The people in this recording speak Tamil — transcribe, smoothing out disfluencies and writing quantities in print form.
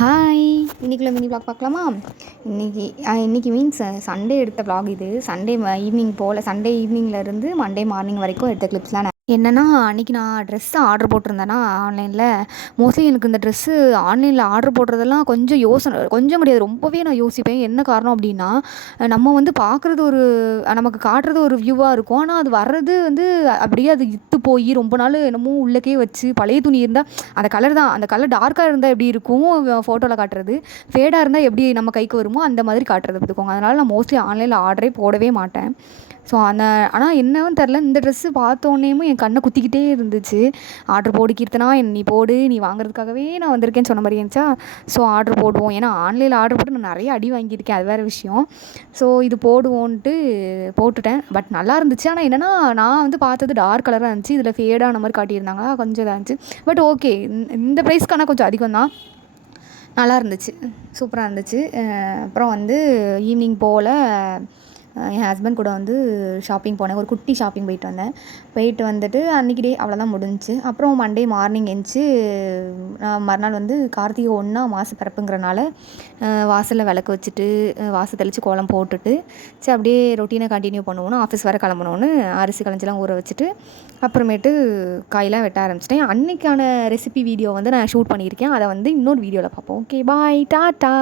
ஹாய், இன்றைக்குள்ள மினி வ்ளாக் பார்க்கலாமா? இன்றைக்கி மீன்ஸ் சண்டே எடுத்த வ்ளாக் இது. சண்டே ஈவினிங் போல், சண்டே ஈவினிங்லேருந்து மண்டே மார்னிங் வரைக்கும் எடுத்த கிளிப்ஸ்லாம். என்னென்னா, அன்றைக்கி நான் ட்ரெஸ்ஸு ஆர்டர் போட்டிருந்தேன்னா ஆன்லைனில். மோஸ்ட்லி எனக்கு இந்த ட்ரெஸ்ஸு ஆன்லைனில் ஆர்டர் போடுறதெல்லாம் கொஞ்சம் கிடையாது, ரொம்பவே நான் யோசிப்பேன். என்ன காரணம் அப்படின்னா, நம்ம வந்து பார்க்குறது நமக்கு காட்டுறது ஒரு வியூவாக இருக்கும். ஆனால் அது வர்றது வந்து அப்படியே அது இத்து போய் ரொம்ப நாள் என்னமோ உள்ளக்கே வச்சு பழைய துணி இருந்தால் அந்த கலர் தான், அந்த கலர் டார்க்காக இருந்தால் எப்படி இருக்கும் ஃபோட்டோவில் காட்டுறது, ஃபேடாக இருந்தால் எப்படி நம்ம கைக்கு வருமோ அந்த மாதிரி காட்டுறது பார்த்துக்கோங்க. அதனால் நான் மோஸ்ட்லி ஆன்லைனில் ஆர்டரே போடவே மாட்டேன். ஸோ ஆனால் என்னன்னு தெரில, இந்த ட்ரெஸ்ஸு பார்த்தோன்னேயும் என் கண்ணை குத்திக்கிட்டே இருந்துச்சு. ஆர்டர் போடு கீர்த்தனா, நீ போடு, நீ வாங்குறதுக்காகவே நான் வந்திருக்கேன்னு சொன்ன மாதிரி இருந்துச்சா. ஸோ ஆர்டர் போடுவோம், ஏன்னா ஆன்லைனில் ஆர்டர் போட்டு நான் நிறைய அடி வாங்கியிருக்கேன், அது வேறு விஷயம். ஸோ இது போடுவோன்ட்டு போட்டுட்டேன். பட் நல்லா இருந்துச்சு. ஆனால் என்னென்னா, நான் வந்து பார்த்தது டார்க் கலராக இருந்துச்சு, இதில் ஃபேடான மாதிரி காட்டியிருந்தாங்க, கொஞ்சம் இதாக இருந்துச்சு. பட் ஓகே, இந்த ப்ரைஸ்க்கான கொஞ்சம் அதிகம் தான். நல்லா இருந்துச்சு, சூப்பராக இருந்துச்சு. அப்புறம் வந்து ஈவினிங் போல் என் ஹஸ்பண்ட் கூட வந்து ஷாப்பிங் போனேன். ஒரு குட்டி ஷாப்பிங் போயிட்டு வந்துட்டு அன்றைக்கி டே அவ்வளோதான் முடிஞ்சிச்சு. அப்புறம் மண்டே மார்னிங் எந்திச்சு மறுநாள் வந்து கார்த்திகை 1 மாத பிறப்புங்கிறனால வாசலில் விளக்கு வச்சுட்டு வாசல் தெளித்து கோலம் போட்டுட்டு சரி அப்படியே ரொட்டீனை கண்டினியூ பண்ணுவோன்னு, ஆஃபீஸ் வேறு கிளம்பணுன்னு அரிசி களைஞ்செல்லாம் ஊற வச்சுட்டு அப்புறமேட்டு காயெல்லாம் வெட்ட ஆரம்பிச்சிட்டேன். அன்றைக்கான ரெசிபி வீடியோ வந்து நான் ஷூட் பண்ணியிருக்கேன். அதை வந்து இன்னொரு வீடியோவில் பார்ப்போம். ஓகே, பாய், டாட்டா.